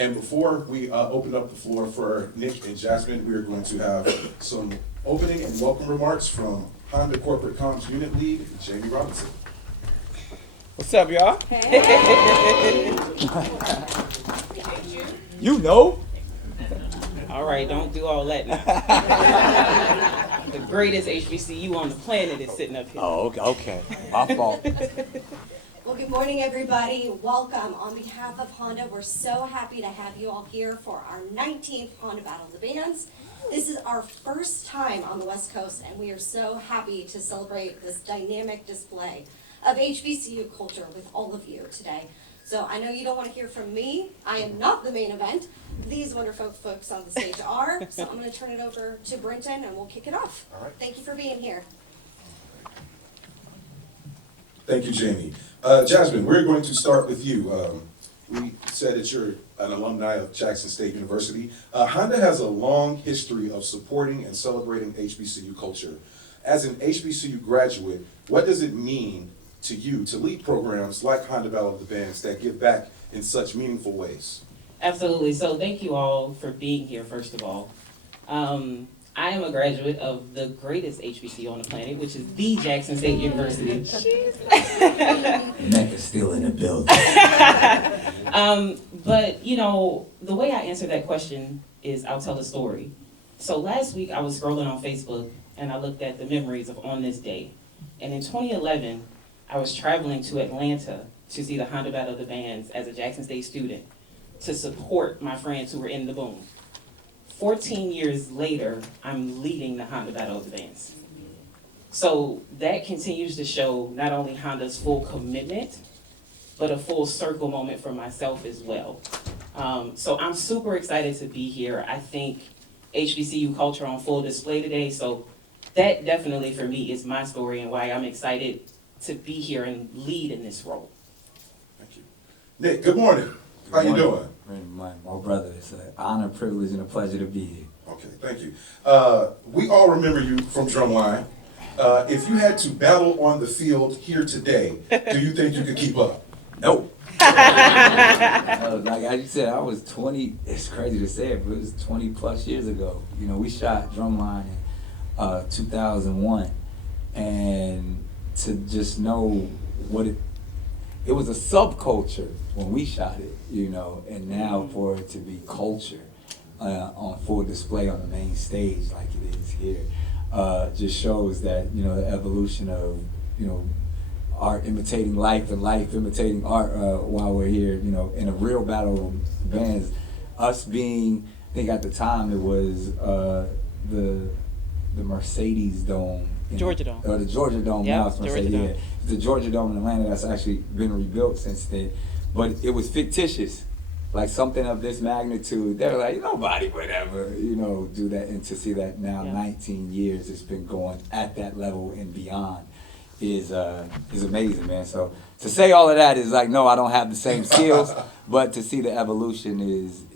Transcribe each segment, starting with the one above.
And before we open up the floor for Nick and Jasmine, we are going to have some opening and welcome remarks from Honda Corporate Comms Unit Lead, Jamie Robinson. What's up, y'all? Hey. You know. All right, don't do all that now. The greatest HBCU on the planet is sitting up here. Oh, okay. My fault. Well, good morning, everybody. Welcome. On behalf of Honda, we're so happy to have you all here for our 19th Honda Battle of the Bands. This is our first time on the West Coast, and we are so happy to celebrate this dynamic display of HBCU culture with all of you today. So I know you don't want to hear from me. I am not the main event. These wonderful folks on the stage are. So I'm going to turn it over to Brenton, and we'll kick it off. All right. Thank you for being here. Thank you, Jamie. Jasmine, we're going to start with you. We said that you're an alumni of Jackson State University. Honda has a long history of supporting and celebrating HBCU culture. As an HBCU graduate, what does it mean to you to lead programs like Honda Battle of the Bands that give back in such meaningful ways? Absolutely. So thank you all for being here, first of all. I am a graduate of the greatest HBCU on the planet, which is the Jackson State University. Mecca's still in the building. But, you know, the way I answer that question is I'll tell a story. So last week I was scrolling on Facebook and I looked at the memories of On This Day. And in 2011, I was traveling to Atlanta to see the Honda Battle of the Bands as a Jackson State student to support my friends who were in the boom. 14 years later, I'm leading the Honda Battle of the Bands. So that continues to show not only Honda's full commitment, but a full circle moment for myself as well. So I'm super excited to be here. I think HBCU culture on full display today. So that definitely for me is my story and why I'm excited to be here and lead in this role. Thank you. Nick, good morning. How you doing? My brother, it's an honor, privilege, and a pleasure to be here. Okay, thank you. We all remember you from Drumline. If you had to battle on the field here today, do you think you could keep up? Nope. Like you said, I was 20, it's crazy to say it, but it was 20 plus years ago. You know, we shot Drumline in 2001, and to just know what it was a subculture when we shot it, you know, and now for it to be culture on full display on the main stage like it is here, just shows that, you know, the evolution of, you know, art imitating life and life imitating art while we're here, you know, in a real battle of bands. Us being, I think at the time it was the Mercedes Dome. Georgia Dome. The Georgia Dome, Yep, now it's Mercedes, Georgia yeah. Dome. The Georgia Dome in Atlanta that's actually been rebuilt since then. But it was fictitious. Like something of this magnitude, they were like, nobody would ever, you know, do that. And to see that now, Yeah. 19 years, it's been going at that level and beyond is amazing, man. So to say all of that is like, no, I don't have the same skills, but to see the evolution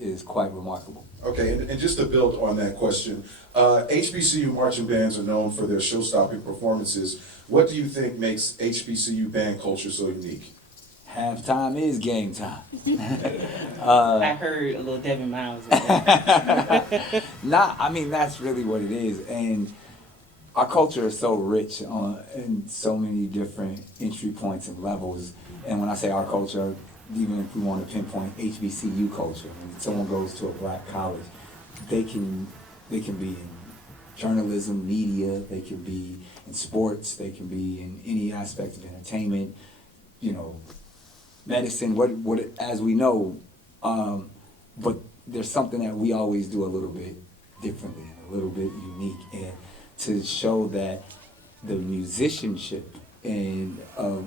is quite remarkable. Okay, and just to build on that question, HBCU marching bands are known for their show-stopping performances. What do you think makes HBCU band culture so unique? Halftime is game time. I heard a little Devin Miles in there. I mean, that's really what it is. And our culture is so rich in so many different entry points and levels. And when I say our culture, even if we want to pinpoint HBCU culture, when someone goes to a black college, they can be in journalism, media, they can be in sports, they can be in any aspect of entertainment, you know, medicine, what as we know, but there's something that we always do a little bit differently and a little bit unique, and to show that the musicianship and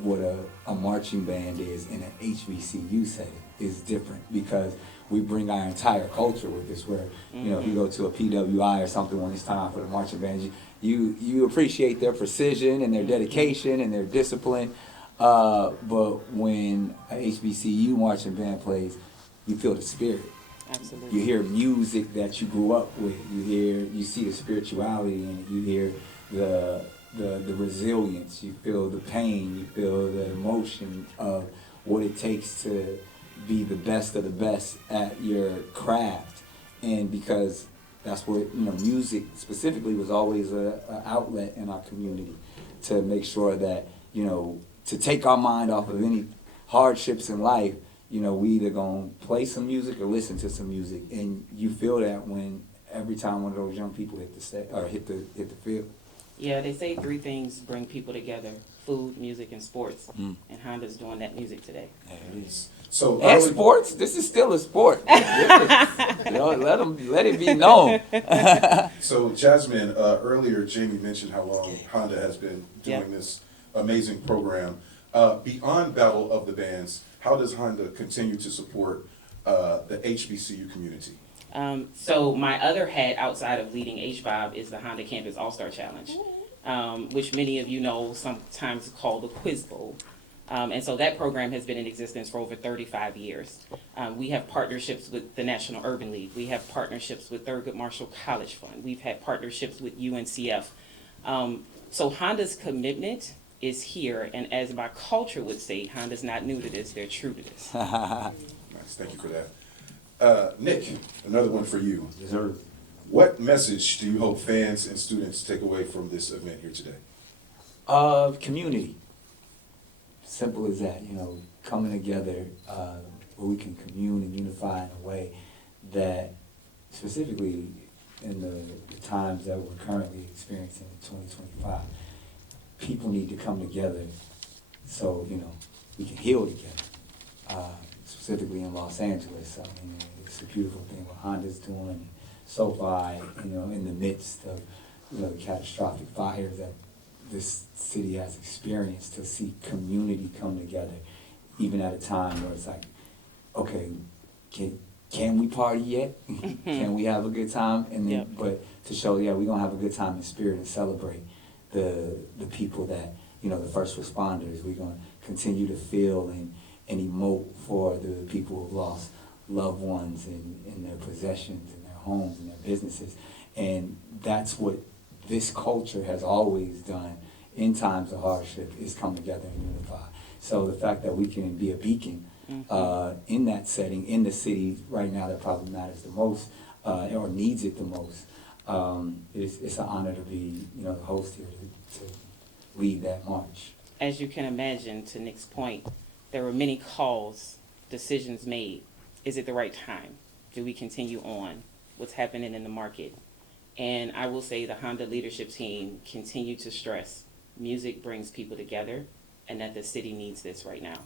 what a marching band is in an HBCU setting is different, because we bring our entire culture with us, where, you know, if you go to a PWI or something when it's time for the marching band, you appreciate their precision and their dedication and their discipline, but when a HBCU marching band plays, you feel the spirit. Absolutely. You hear music that you grew up with. You see the spirituality in it. You hear the resilience. You feel the pain. You feel the emotion of what it takes to be the best of the best at your craft. And because that's what, music specifically was always a outlet in our community to make sure that, to take our mind off of any hardships in life, we either gonna play some music or listen to some music. And you feel that when every time one of those young people hit the field. Yeah, they say three things bring people together: food, music, and sports. And Honda's doing that music today. There it is. So And sports, this is still a sport. Let it be known. So Jasmine, earlier Jamie mentioned how long Honda has been doing Yeah. this amazing program. Beyond Battle of the Bands, how does Honda continue to support the HBCU community? So my other hat outside of leading HBOB is the Honda Campus All-Star Challenge, which many of you know sometimes called the Quiz Bowl. And so that program has been in existence for over 35 years. We have partnerships with the National Urban League. We have partnerships with Thurgood Marshall College Fund. We've had partnerships with UNCF. So Honda's commitment is here, and as my culture would say, Honda's not new to this, they're true to this. Nice, thank you for that. Nick, another one for you. Yes, sir. What message do you hope fans and students take away from this event here today? Community. Simple as that, coming together where we can commune and unify in a way that, specifically in the times that we're currently experiencing in 2025, people need to come together so, we can heal together. Specifically in Los Angeles, it's a beautiful thing what Honda's doing. SoFi, in the midst of, the catastrophic fires that this city has experienced, to see community come together, even at a time where it's like, okay, can we party yet? Can we have a good time? And then, but to show, we're gonna have a good time in spirit and celebrate the people that, the first responders. We're gonna continue to feel and emote for the people who've lost loved ones in their possessions, in their homes, in their businesses. And that's what this culture has always done in times of hardship, is come together and unify. So the fact that we can be a beacon in that setting, in the city right now that probably matters the most, or needs it the most, it's an honor to be, the host here to lead that march. As you can imagine, to Nick's point, there were many calls, decisions made. Is it the right time? Do we continue on? What's happening in the market? And I will say the Honda leadership team continue to stress music brings people together, and that the city needs this right now.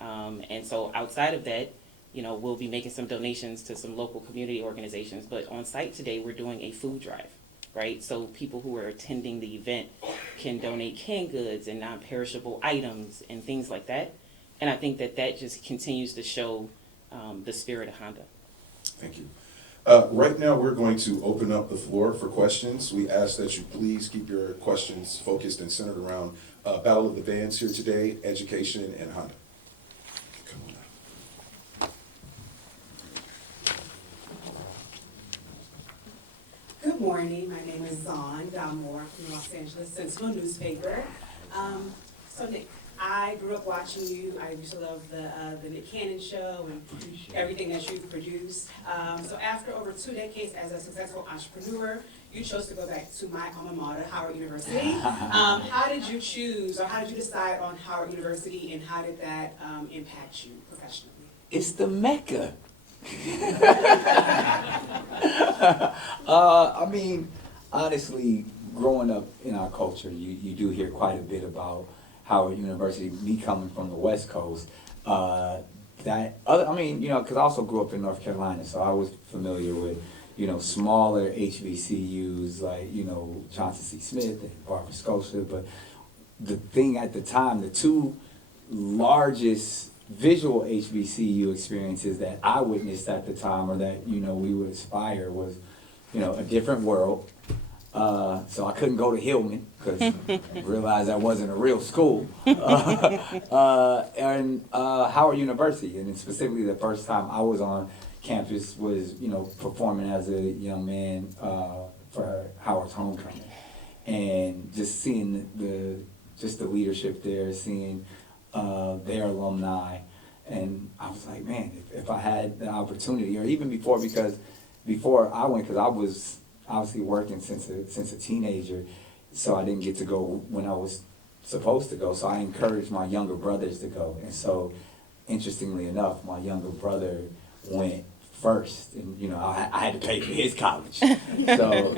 And so outside of that, we'll be making some donations to some local community organizations, but on site today, we're doing a food drive, right? So people who are attending the event can donate canned goods and non-perishable items and things like that. And I think that just continues to show the spirit of Honda. Thank you. Right now, we're going to open up the floor for questions. We ask that you please keep your questions focused and centered around Battle of the Bands here today, education, and Honda. Come on now. Good morning. My name is Zahn Dalmore from Los Angeles Sentinel newspaper. So Nick, I grew up watching you. I used to love the Nick Cannon show and everything that you've produced. So after over 2 decades as a successful entrepreneur, you chose to go back to my alma mater, Howard University. How did you choose, or how did you decide on Howard University, and how did that impact you professionally? It's the Mecca. Honestly, growing up in our culture, you do hear quite a bit about Howard University. Me coming from the West Coast, because I also grew up in North Carolina, so I was familiar with, smaller HBCUs like, Johnson C. Smith and Barbara Scotia. But the thing at the time, the two largest visual HBCU experiences that I witnessed at the time, or that, we would aspire, was, a different world. So I couldn't go to Hillman because I realized that wasn't a real school. And Howard University, and specifically the first time I was on campus was, performing as a young man for Howard's homecoming, and just seeing the leadership there, seeing their alumni, And I was like, man, if I had the opportunity, or even before, because before I went, because I was obviously working since a teenager, so I didn't get to go when I was supposed to go. So I encouraged my younger brothers to go. And so, interestingly enough, my younger brother went first, and I had to pay for his college. So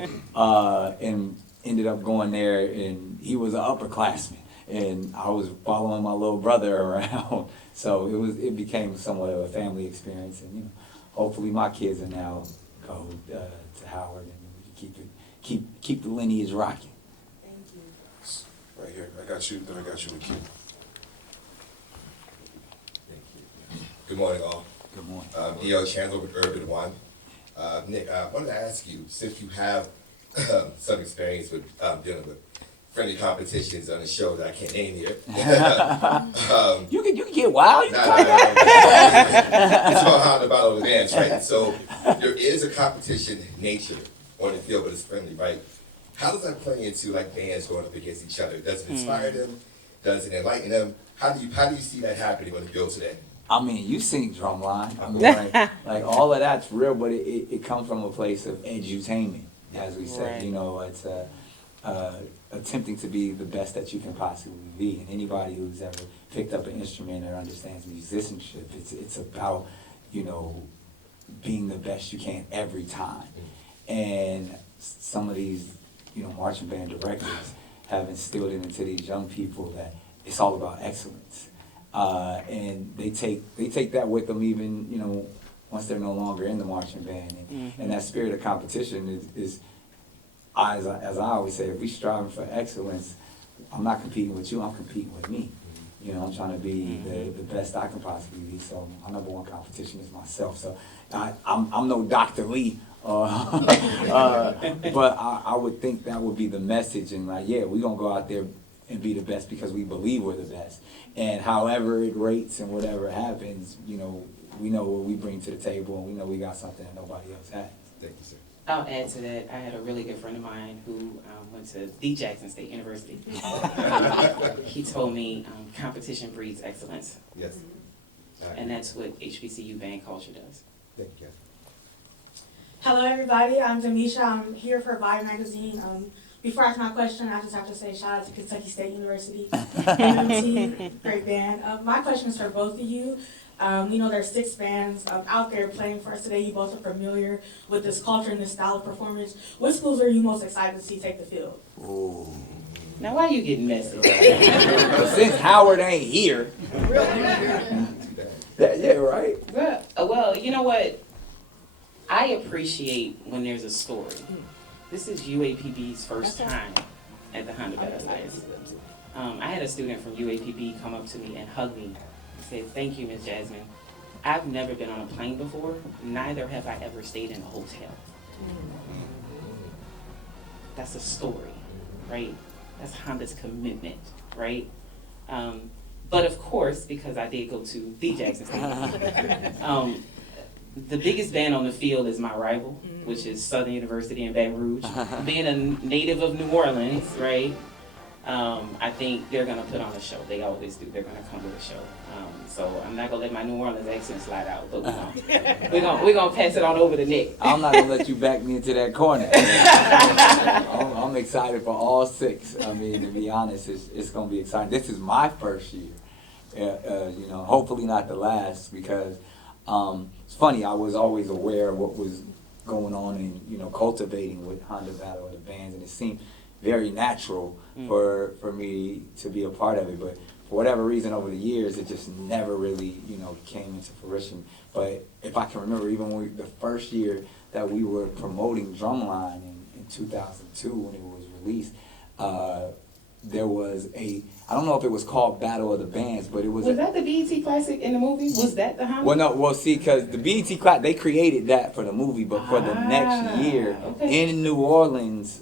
and ended up going there, and he was an upperclassman, and I was following my little brother around. So it became somewhat of a family experience, and hopefully my kids are now go to Howard, and we keep the lineage rocking. Thank you. Right here, I got you, then I got you in the queue. Good morning, all. Good morning. D.L. Chandler with Urban One. Nick, I wanted to ask you, since you have some experience with dealing with friendly competitions on a show that I can't name here. You can get wild. It's about how the battle of the bands, right? So there is a competition nature on the field, but it's friendly, right? How does that play into like bands going up against each other? Does it inspire them? Does it enlighten them? How do you see that happening on the field today? I mean, you sing Drumline. I mean, like all of that's real, but it comes from a place of edutainment, as we say. Right. It's attempting to be the best that you can possibly be. And anybody who's ever picked up an instrument or understands musicianship, it's about, being the best you can every time. And some of these, marching band directors have instilled it into these young people that it's all about excellence. And they take that with them even, once they're no longer in the marching band. And that spirit of competition is as I always say, if we striving for excellence, I'm not competing with you, I'm competing with me. I'm trying to be the best I can possibly be. So my number one competition is myself. So I'm no Dr. Lee, but I would think that would be the message. And we're gonna go out there and be the best because we believe we're the best. And however it rates and whatever happens, we know what we bring to the table, and we know we got something that nobody else has. Thank you, sir. I'll add to that. I had a really good friend of mine who went to the Jackson State University. He told me competition breeds excellence, Yes. and that's what HBCU band culture does. Thank you. Hello, everybody. I'm Demisha. I'm here for Vibe Magazine. Before I ask my question, I just have to say shout out to Kentucky State University, MMT, great band. My question is for both of you. We know there's 6 bands out there playing for us today. You both are familiar with this culture and this style of performance. What schools are you most excited to see take the field? Ooh. Now, why are you getting messy? But since Howard ain't here, right? Well, you know what? I appreciate when there's a story. This is UAPB's first time at the Honda Battle Alliance. I had a student from UAPB come up to me and hug me and say, "Thank you, Miss Jasmine. I've never been on a plane before, neither have I ever stayed in a hotel." That's a story, right? That's Honda's commitment, right? But of course, because I did go to the Jackson State, the biggest band on the field is my rival, which is Southern University in Baton Rouge. Being a native of New Orleans, right? I think they're gonna put on a show. They always do. They're gonna come with a show. So I'm not gonna let my New Orleans accent slide out, but we're gonna pass it on over to Nick. I'm not gonna let you back me into that corner. I'm excited for all 6. I mean, to be honest, it's gonna be exciting. This is my first year. Hopefully not the last, because it's funny. I was always aware of what was going on and cultivating with Honda Battle of the Bands, and it seemed very natural for me to be a part of it. But for whatever reason, over the years, it just never really came into fruition. But if I can remember, even when the first year that we were promoting Drumline in 2002 when it was released, there was I don't know if it was called Battle of the Bands, but it was. Was that the BET Classic in the movie? Was that the Honda? Well, see, because the BET Classic, they created that for the movie, but for the next year in New Orleans,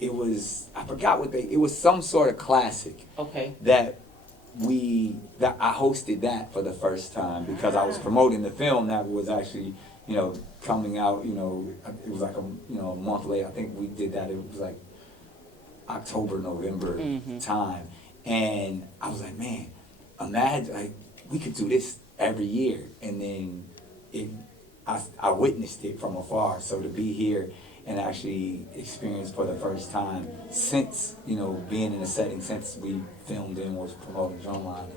it was, I forgot it was some sort of classic. Okay. That I hosted that for the first time because I was promoting the film that was actually, coming out, it was like a month later. I think we did that, it was like October, November time. And I was like, man, imagine, like, we could do this every year. And then I witnessed it from afar. So to be here and actually experience for the first time since, being in a setting, since we filmed and was promoting Drumline,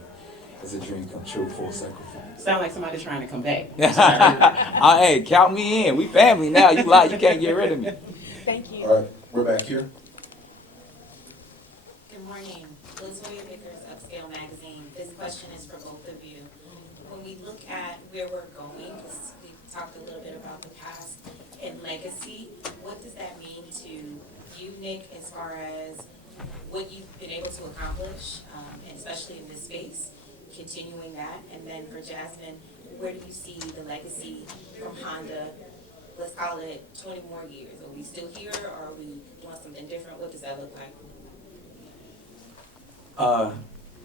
is a dream come true, full circle for me. Sound like somebody trying to come back. Hey, count me in. We family now. You lie, you can't get rid of me. Thank you. All right, we're back here. Good morning, Latoya Vickers, Upscale Magazine. This question is for both of you. When we look at where we're going, because we talked a little bit about the past and legacy, what does that mean to you, Nick, as far as what you've been able to accomplish, and especially in this space, continuing that? And then for Jasmine, where do you see the legacy from Honda? Let's call it 20 more years. Are we still here, or are we doing something different? What does that look like?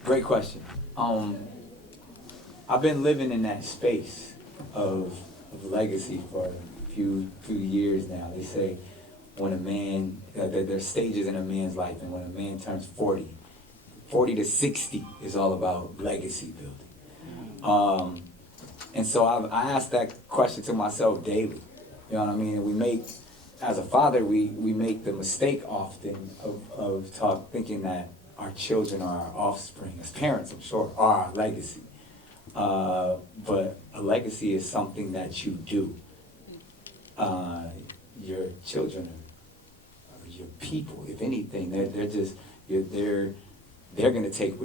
Great question. I've been living in that space of legacy for a few years now. They say when a man, there's stages in a man's life, and when a man turns 40 to 60 is all about legacy building. And so I ask that question to myself daily. You know what I mean? And as a father, we make the mistake often of thinking that our children are our offspring. As parents, I'm sure, are our legacy. But a legacy is something that you do. Your children are your people. If anything, they're gonna take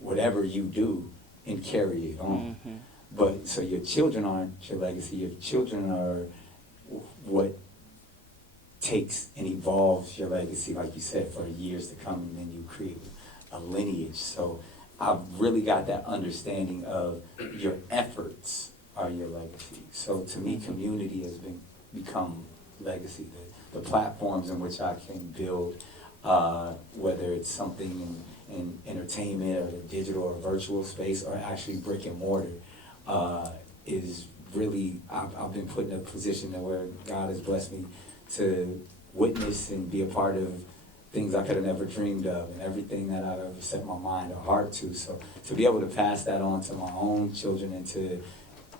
whatever you do and carry it on. Mm-hmm. But so your children aren't your legacy. Your children are what takes and evolves your legacy, like you said, for years to come, and then you create a lineage. So I've really got that understanding of your efforts are your legacy. So to me, community has become legacy. The platforms in which I can build, whether it's something in entertainment or the digital or virtual space, or actually brick and mortar, is really, I've been put in a position where God has blessed me to witness and be a part of things I could have never dreamed of, and everything that I've ever set my mind or heart to. So to be able to pass that on to my own children and to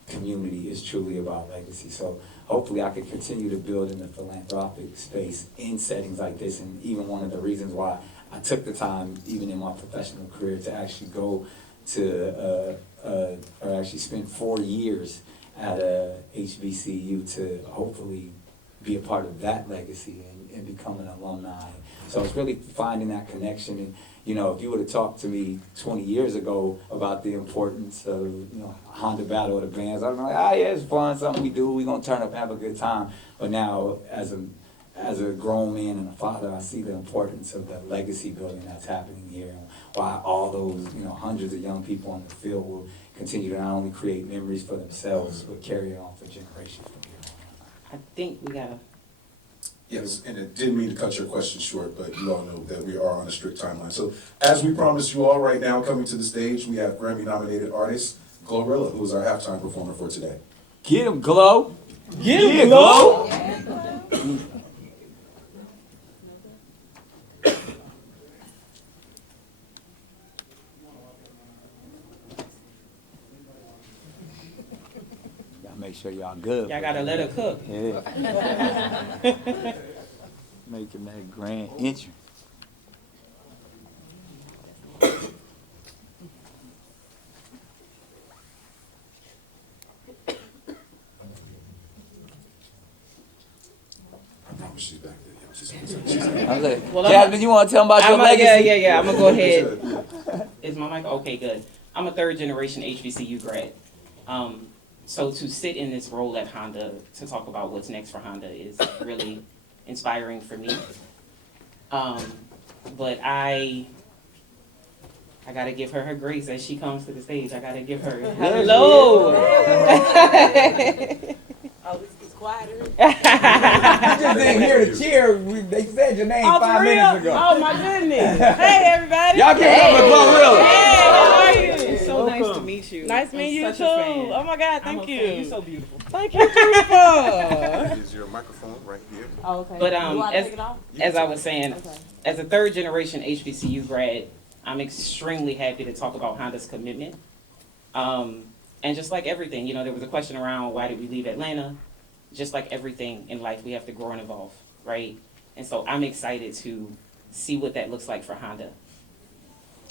community is truly about legacy. So hopefully I can continue to build in the philanthropic space in settings like this. And even one of the reasons why I took the time, even in my professional career, to actually go to, or actually spend 4 years at a HBCU to hopefully be a part of that legacy and become an alumni. So it's really finding that connection. And, if you would have talked to me 20 years ago about the importance of, Honda Battle of the Bands, I'd be like, yeah, it's fun, something we do, we're going to turn up and have a good time. But now, as a grown man and a father, I see the importance of the legacy building that's happening here, and why all those, hundreds of young people on the field will continue to not only create memories for themselves, but carry it on for generations from here on. I think we gotta. Yes, and it didn't mean to cut your question short, but you all know that we are on a strict timeline. So as we promised you all, right now, coming to the stage, we have Grammy-nominated artist GloRilla, who is our halftime performer for today. Get him, Glo! Get him, Glo! Make sure y'all good. Y'all gotta let her cook. Yeah. Making that grand entrance. I promise she's back there. Yo, she's I was like, Well, Jasmine, you want to tell them about your legacy? Yeah. I'm gonna go ahead. Is my mic okay? Good. I'm a third generation HBCU grad. So to sit in this role at Honda to talk about what's next for Honda is really inspiring for me. But I gotta give her grace as she comes to the stage. I gotta give her hello. Oh, it's quieter. I just didn't hear the cheer. They said your name 5 minutes ago. Oh my goodness! Hey everybody! Y'all give up a GloRilla. Hey, how are you? It's so nice to meet you. Nice meeting you such too. a fan. Oh my God, I'm thank a you. fan. You're so beautiful. Thank you, beautiful. Is your microphone right here? Oh, okay. But You want to take it off? as I was saying, Okay. as a third generation HBCU grad, I'm extremely happy to talk about Honda's commitment And just like everything, you know, there was a question around why did we leave Atlanta? Just like everything in life, we have to grow and evolve, right? And so I'm excited to see what that looks like for Honda.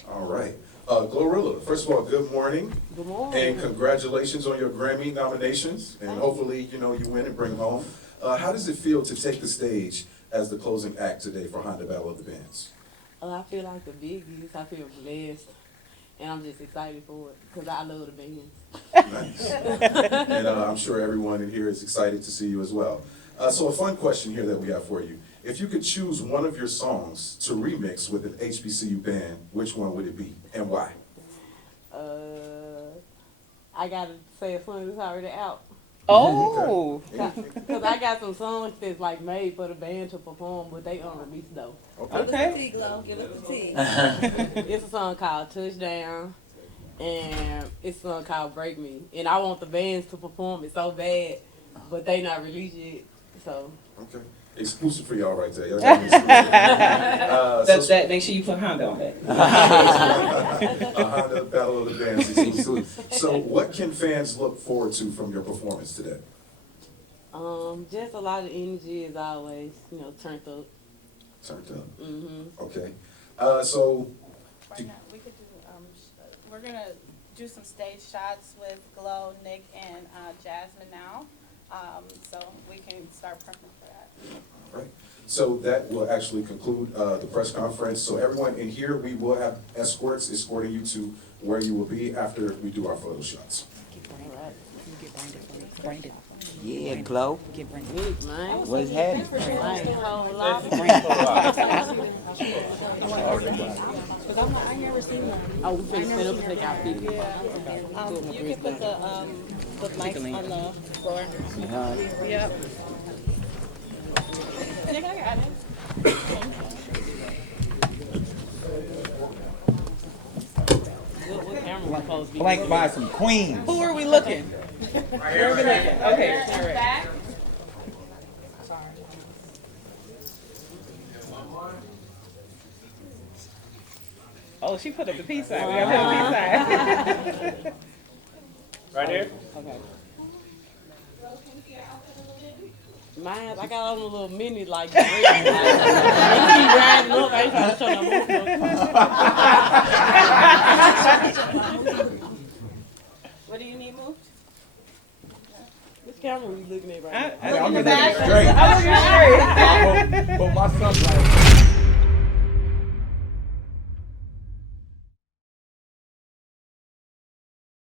All right. GloRilla, first of all, good morning. Good morning. And congratulations on your Grammy nominations. And hopefully, you know, you win and bring home. How does it feel to take the stage as the closing act today for Honda Battle of the Bands? I feel like the biggies. I feel blessed. And I'm just excited for it because I love the bands. Nice. And I'm sure everyone in here is excited to see you as well. So a fun question here that we have for you. If you could choose one of your songs to remix with an HBCU band, which one would it be and why? I gotta say a song that's already out. Oh. Cause I got some songs that's like made for the band to perform, but they unreleased though. Okay. Give us the tea. It's a song called Touchdown, and it's a song called Break Me. And I want the bands to perform it so bad, but they not released yet. So Okay. Exclusive for y'all right there. Y'all got me exclusive. That make sure you put Honda on that. Honda Battle of the Bands exclusive. So what can fans look forward to from your performance today? just a lot of energy as always. You know, turned up. Turned up. Mm-hmm. Okay. So Right now, we could do, we're gonna do some stage shots with Glo, Nick, and Jasmine now. So we can start prepping for that. right. So that will actually conclude the press conference. So everyone in here, we will have escorts escorting you to where you will be after we do our photo shots. Yeah, Glo. Nick, man. What's happening? Man, whole lot. Oh, we finna stand up and take our picture. You can put the mics on the floor. Yep. Nick, I got it. What camera we supposed to be? Flanked by some queens. Who are we looking? Where are we looking? Okay, all right. Back. Oh, she put up the peace sign. We gotta put a peace sign. Right here? Okay. Mine, I got on a little mini like that. Keep riding up. I ain't trying to show no more. What do you need moved? Which camera we looking at right now? I'm looking straight. I'm looking straight. But my son's like,